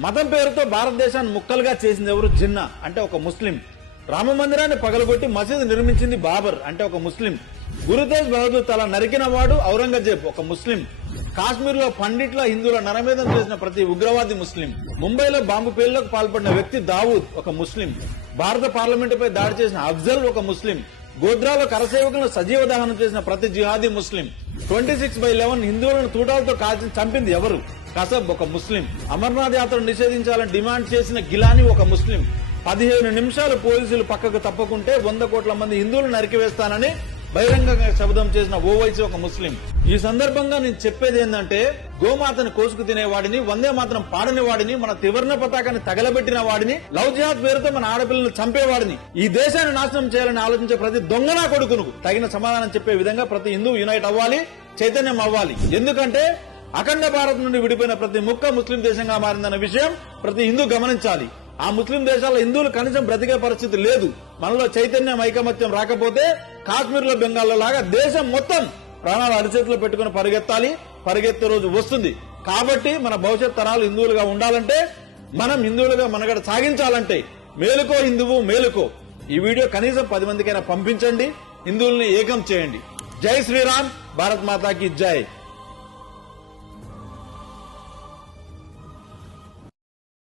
మతం పేరుతో భారతదేశాన్ని ముక్కలుగా చేసింది ఎవరు? జిన్నా అంటే ఒక ముస్లిం. రామ మందిరాన్ని పగలగొట్టి మసీదు నిర్మించింది బాబర్ అంటే ఒక ముస్లిం. గురుతేజ్ బహదూర్ తల నరికిన వాడు ఔరంగజేబ్ ఒక ముస్లిం. కాశ్మీర్ లో పండిట్ల హిందువుల నరమేధం చేసిన ప్రతి ఉగ్రవాది ముస్లిం. ముంబైలో బాంబు పేలులకు పాల్పడిన వ్యక్తి దావూద్ ఒక ముస్లిం. భారత పార్లమెంటుపై దాడి చేసిన అఫ్జల్ ఒక ముస్లిం. గోధ్రాలో కరసేవకులను సజీవ దహనం చేసిన ప్రతి జిహాదీ ముస్లిం. 26/11 హిందువులను తూటాలతో కాల్చి చంపింది ఎవరు? కసబ్ ఒక ముస్లిం. అమర్నాథ్ యాత్రను నిషేధించాలని డిమాండ్ చేసిన గిలానీ ఒక ముస్లిం. 15 నిమిషాలు పోలీసులు పక్కకు తప్పకుంటే 100 కోట్ల మంది హిందువులు నరికివేస్తానని బహిరంగంగా శబ్దం చేసిన ఓవైసీ ఒక ముస్లిం. ఈ సందర్భంగా నేను చెప్పేది ఏంటంటే, గోమాతను కోసుకు తినేవాడిని, వందే మాత్రం పాడని వాడిని, మన త్రివర్ణ పతాకాన్ని తగలబెట్టిన వాడిని, లవ్ జిహాద్ పేరుతో మన ఆడపిల్లలను చంపేవాడిని, ఈ దేశాన్ని నాశనం చేయాలని ఆలోచించే ప్రతి దొంగనా కొడుకును తగిన సమాధానం చెప్పే విధంగా ప్రతి హిందూ యునైట్ అవ్వాలి, చైతన్యం అవ్వాలి. ఎందుకంటే అఖండ భారత్ నుండి విడిపోయిన ప్రతి ముక్క ముస్లిం దేశంగా మారిందన్న విషయం ప్రతి హిందూ గమనించాలి. ఆ ముస్లిం దేశాల్లో హిందువులు కనీసం బ్రతికే పరిస్థితి లేదు. మనలో చైతన్యం, ఐకమత్యం రాకపోతే కాశ్మీర్ లో, బెంగాల్లో లాగా దేశం మొత్తం ప్రాణాలు అరిచేతిలో పెట్టుకుని పరిగెత్తాలి. పరిగెత్తే రోజు వస్తుంది. కాబట్టి మన భవిష్యత్ తరాలు హిందువులుగా ఉండాలంటే, మనం హిందువులుగా మనగడ సాగించాలంటే మేలుకో హిందువు మేలుకో. ఈ వీడియో కనీసం 10 మందికైనా పంపించండి. హిందువుల్ని ఏకం చేయండి. జై శ్రీరామ్, భారత్ మాతాకి జై.